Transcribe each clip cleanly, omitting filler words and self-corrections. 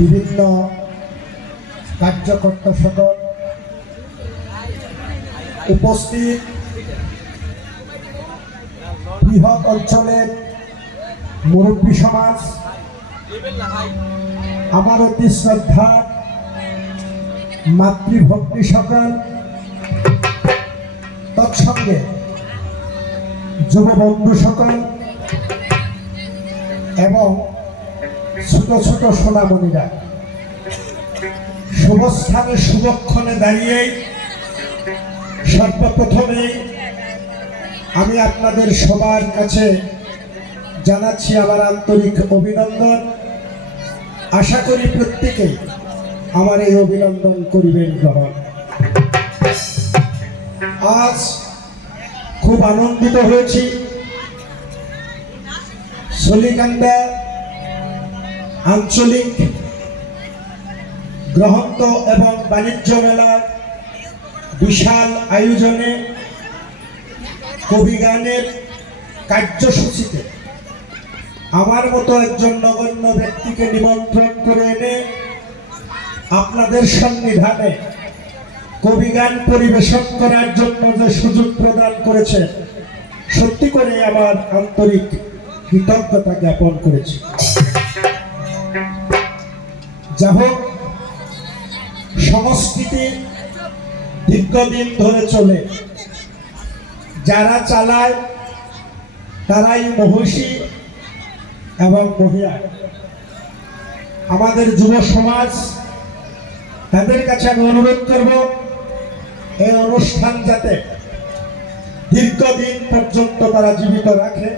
বিভিন্ন কার্যকর্তা সকল উপস্থিত, বৃহৎ অঞ্চলের মুরব্বী সমাজ, আমার অতি শ্রদ্ধা মাতৃভক্তি সকল, তৎসঙ্গে যুববন্ধু সকল এবং ছোট ছোট সোনামণিরা, শুভস্থানে শুভক্ষণে দাঁড়িয়ে সর্বপ্রথমে আমি আপনাদের সবার কাছে জানাচ্ছি আমার আন্তরিক অভিনন্দন। আশা করি প্রত্যেকেই আমার এই অভিনন্দন করিবেন গ্রহণ। আজ খুব আনন্দিত হয়েছি। সলিকান্দা আঞ্চলিক গ্রন্থ এবং বাণিজ্য মেলার বিশাল আয়োজনে কবি গানের কার্যসূচিতে আমার মতো একজন নগণ্য ব্যক্তিকে নিমন্ত্রণ করে এনে আপনাদের সন্নিধানে কবি গান পরিবেশন করার জন্য যে সুযোগ প্রদান করেছে, সত্যি করে আমার আন্তরিক কৃতজ্ঞতা জ্ঞাপন করেছি। যা হোক, সংস্কৃতি দীর্ঘদিন ধরে চলে, যারা চালায় তারাই মহিষী এবং মহিয়ান। আমাদের যুব সমাজ, তাদের কাছে আমি অনুরোধ করব এই অনুষ্ঠান যাতে দীর্ঘদিন পর্যন্ত তারা জীবিত রাখে।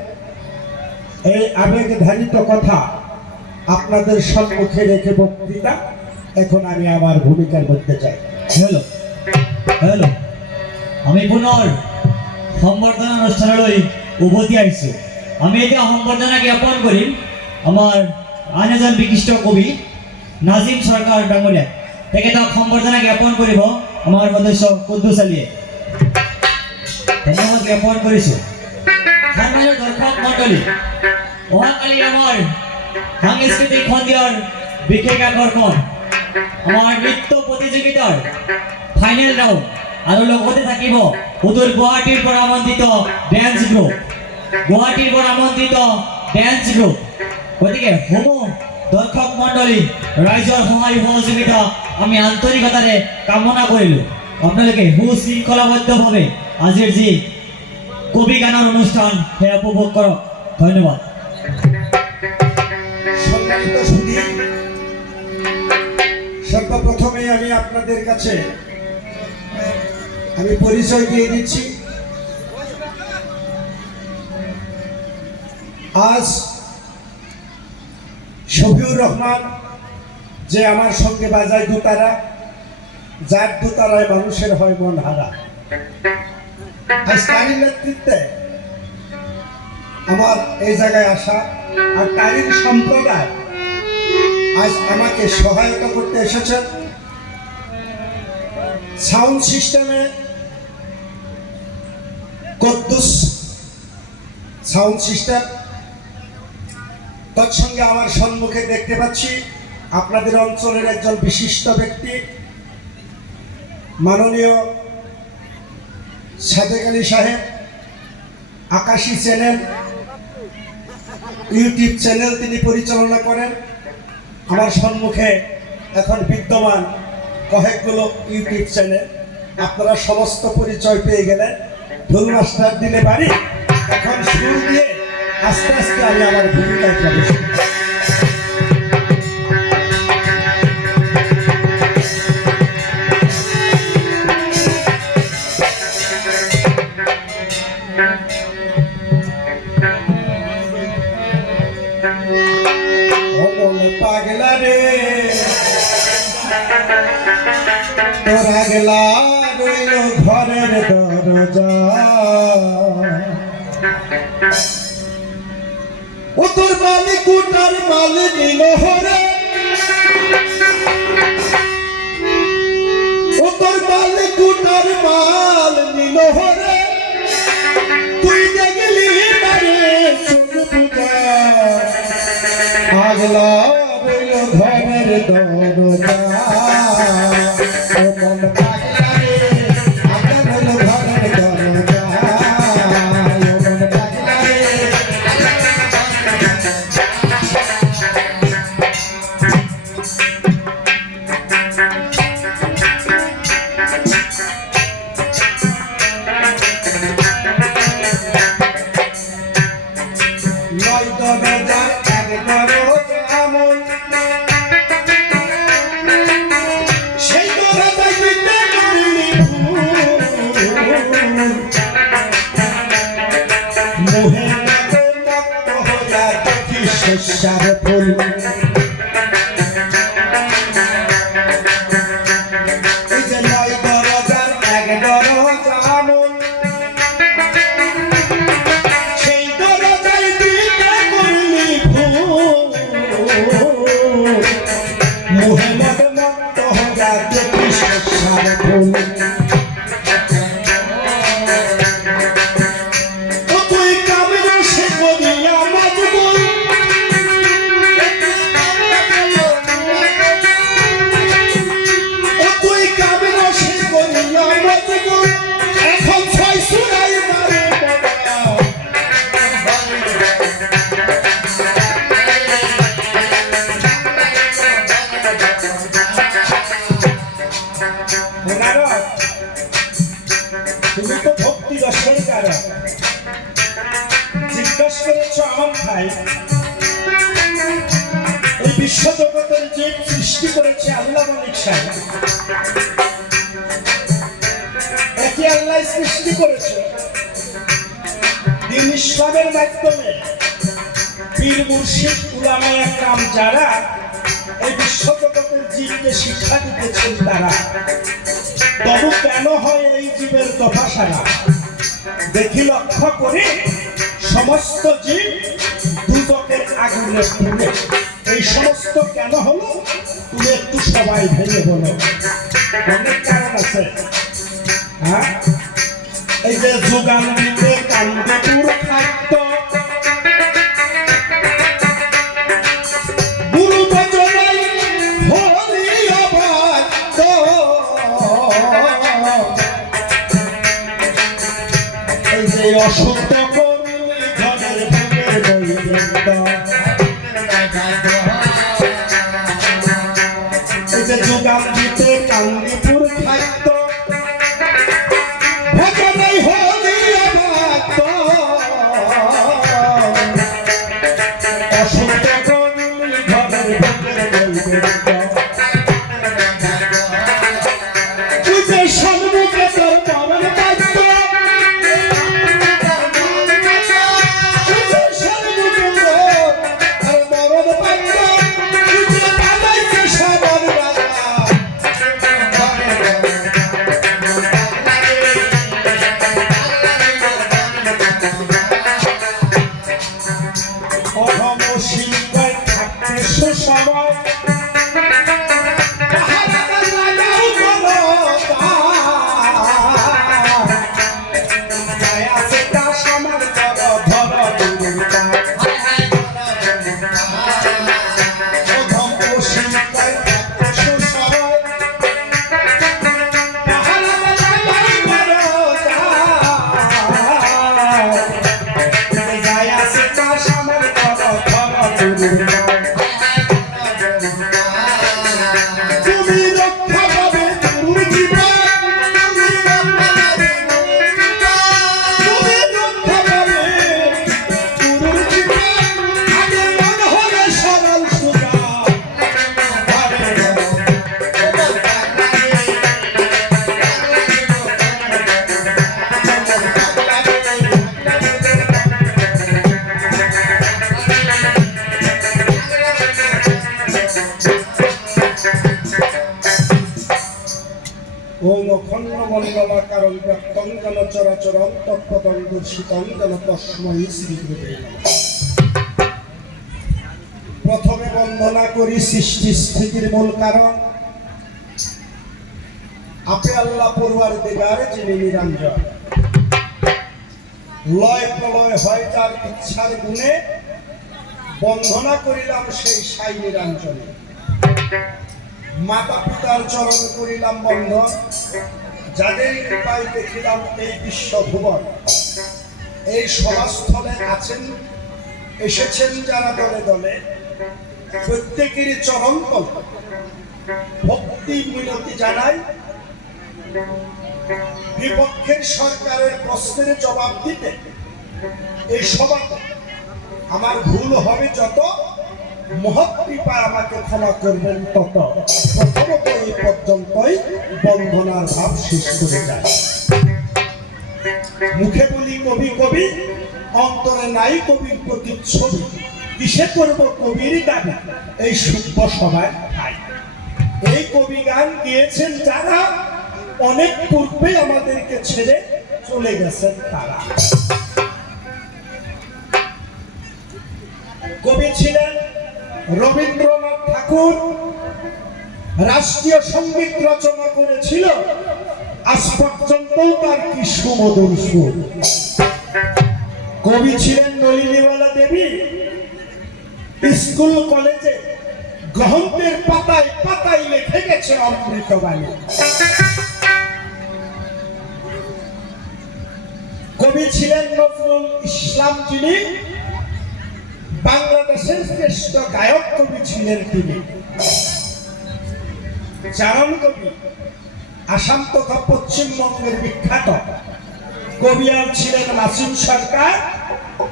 এই আবেগধারিত কথা আপনাদের সম্মুখে রেখে বক্তৃতা এখন আমি আমার ভূমিকার মধ্যে চাই। হ্যালো, আমি পুনর সম্বর্ধনা অনুষ্ঠানলৈ উভতি আহিছো। আমি এতিয়া সম্বৰ্ধনা জ্ঞাপন কৰিম আমাৰ আন এজন বিশিষ্ট কবি নাজিম সৰকাৰ ডাঙৰীয়া। তেখেতক সম্বৰ্ধনা জ্ঞাপন কৰিব আমাৰ সদস্য কুদ্দুছ আলীয়ে। ধন্যবাদ জ্ঞাপন কৰিছোঁ। সন্মানীয় দৰ্শক মণ্ডলী, অহাকালি আমাৰ সাংস্কৃতিক সন্ধিয়াৰ বিশেষ আকৰ্ষণ আমাৰ নৃত্য প্ৰতিযোগিতাৰ ফাইনেল ৰাউণ্ড, আৰু লগতে থাকিব উত্তৰ গুৱাহাটীৰ পৰা আমন্ত্ৰিত ডেন্স গ্ৰুপ, গুৱাহাটীৰ পৰা আমন্ত্ৰিত ডেন্স গ্ৰুপ। গতিকে সমূহ দৰ্শক মণ্ডলী, ৰাইজৰ সহায় সহযোগিতা আমি আন্তৰিকতাৰে কামনা কৰিলোঁ। আপোনালোকে সুশৃংখলাবদ্ধভাৱে আজিৰ যি কবি গানৰ অনুষ্ঠান সেয়া উপভোগ কৰক। ধন্যবাদ। সম্মানিত সুধী, সর্বপ্রথমে আমি আপনাদের কাছে আমি পরিচয় দিয়ে দিচ্ছি। আজ শফিউর রহমান, যে আমার সঙ্গে বাজায় দুতারা, যার দুতারায় মানুষের হয় মন হারা, আজ তারই নেতৃত্বে আমার এই জায়গায় আসা, আর তারই সম্প্রদায় আজ আমাকে সহায়তা করতে এসেছেন। সাউন্ড সিস্টেমে কুদ্দুস সাউন্ড সিস্টেম, তৎসঙ্গে আমার সম্মুখে দেখতে পাচ্ছি আপনাদের অঞ্চলের একজন বিশিষ্ট ব্যক্তি মাননীয় সাদেক আলী সাহেব, আকাশী চ্যানেল ইউটিউব চ্যানেল তিনি পরিচালনা করেন। আমার সম্মুখে এখন বিদ্যমান কয়েকগুলো ইউটিউব চ্যানেল, আপনারা সমস্ত পরিচয় পেয়ে গেলেন। ঢোল মাস্টার দিলে বাড়ি, এখন সুর দিয়ে আস্তে আস্তে আমি আমার ভূমিকায় প্রবেশ করি। পাগলা রে তোরা গেলা রইল ঘরের দরজা, ও তোর মালিক কুটার মাল নিল হরে, ও তোর মালিক কুটার মাল নিল হরে, তুই দেখলি না রে চোখ পূজা, আগলা রইল ঘরের দরজা ও মন পাগলা রে আজান হলো ঘরের দরজা ও মন পাগলা রে নয় দরজা এক দরজা আমল সেই দরজায় বিদ্যা করিনি মোহে মত হইয়া দেখি শস্যার ফুল এই যে নয় দরজার এক দরজা আমল সেই দরজায় বিদ্যা করিনি মোহে মত হইয়া দেখি শস্যার ফুল ও তুই কামের সে করিয়া মাজবুল ও তুই কামের সে করিয়া মাজবুল এখন ছয় সুরাই মারে তুমি তো ভক্তি রসের কারণ জিজ্ঞাসা করেছ আমার ভাই এই বিশ্ব জগতের যে সৃষ্টি করেছে আল্লাহ মালিক সাহেব একই আল্লাহ সৃষ্টি করেছে দিন ইসলামের মাধ্যমে পীর মুর্শিদ উলামায়ে একরাম যারা এই বিশ্ব জগতের জীবকে শিক্ষা দিতেছেন তারা তবু কেন হয় এই জীবের কথা সারা দেখি লক্ষ্য করে সমস্ত জীব দুদকের আগুনে পুড়ে এই সমস্ত কেন হলো তুমি একটু সবাই ভেবে বলো অনেক কারণ আছে হ্যাঁ এই যে যোগান দিতে কান্দপুর খাদ্য গুরু বচনাই হলি অবাধ্য এই যে অসত্য করুন ঘরের ভোগের বৈবেদ্য এই যে যোগান দিতে কান্দপুর খাদ্য ভজনাই হলি অবাধ্য অসত্য করুন ঘরের ভোগের বৈবেদ্য তুই যে সম্মুখে তোর পাবন বাদ্য ওম অখণ্ড মণ্ডলাকারং ব্যক্তং যেন চরাচরং তৎপদং দর্শিতং যেন তস্মৈ শ্রীগুরুবে নমঃ। প্রথমে বন্দনা করি সৃষ্টি স্থিতির মূল কারণ আপে আল্লাহ পরওয়ারদিগার যিনি নিরঞ্জন। লয় প্রলয় হয় যার ইচ্ছার গুণে, বন্দনা করিলাম সেই সাই নিরঞ্জনে। মাতা পিতার চরণ করিলাম বন্ধন, যাদের কৃপায় দেখিলাম এই বিশ্বভুবন। এই সভাস্থলে আছেন, এসেছেন যারা দলে দলে, প্রত্যেকেরই চরণ তল ভক্তি মিনতি জানাই। বিপক্ষের সরকারের প্রশ্নের জবাব দিতে এই সভাতে আমার ভুল হবে যত, মহৎ কৃপায় আমাকে ক্ষমা করবেন তত। প্রথমত এই পর্যন্তই বন্দনার ভাব শেষ করে যায়। মুখে বলি কবি কবি, অন্তরে নাই কবির প্রতিচ্ছবি। কিসে করব কবির দাবি, এই সূক্ষ্ম সভায় ঠাই। এই কবি গান গিয়েছেন যারা, অনেক পূর্বে আমাদেরকে ছেড়ে চলে গেছেন তারা। কবি ছিলেন রবীন্দ্রনাথ ঠাকুর। রাষ্ট্রীয় সঙ্গীত রচনা করেছিল, আজ পর্যন্ত তার কি সুমধুর সুর। কবি ছিলেন নলিনীবালা দেবী। স্কুল কলেজে গ্রন্থের পাতায় পাতায় লিখে গেছে অমৃতবাণী। কবি ছিলেন নজরুল ইসলাম, যিনি বাংলাদেশের শ্রেষ্ঠ গায়ক কবি ছিলেন তিনি। চারণ কবি, আসাম তথা পশ্চিমবঙ্গের বিখ্যাত কবি আর ছিলেন মাসুম সরকার।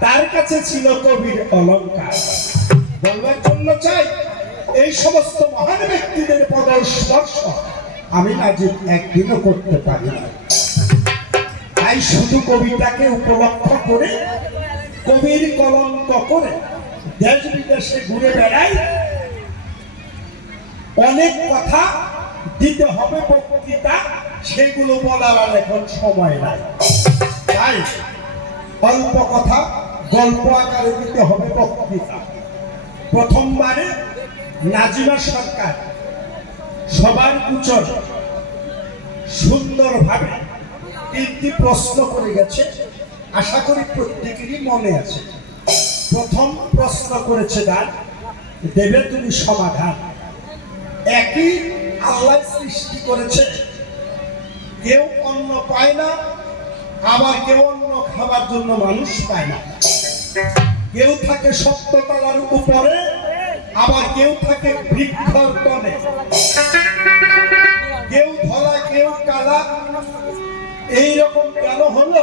তার কাছে ছিল কবির অলংকার। বলবার জন্য চাই, এই সমস্ত মহান ব্যক্তিদের পদস্পর্শ আমি নাজিব একদিনও করতে পারি না। তাই শুধু কবিতাকে উপলক্ষ করে, কবির কলঙ্ক করে দেশ বিদেশে ঘুরে বেড়াই। অনেক কথা দিতে হবে বক্তৃতা, সেগুলো বলার আর এখন সময় নাই। তাই অল্প কথা গল্প আকারে দিতে হবে বক্তৃতা। প্রথমবারে নাজিমা সরকার সবার কুচর সুন্দরভাবে 3টি প্রশ্ন করে গেছে, আশা করি প্রত্যেকেরই মনে আছে। প্রথম প্রশ্ন করেছে গান, দেবে তুমি সমাধান। একই আল্লাহ সৃষ্টি করেছে, কেউ অন্ন পায় না, আবার কেউ অন্ন খাবার জন্য মানুষ পায় না। কেউ থাকে সপ্ততলার উপরে, আবার কেউ থাকে বৃক্ষর তলে। কেউ ধলা কেউ কালা, এইরকম কেন হলো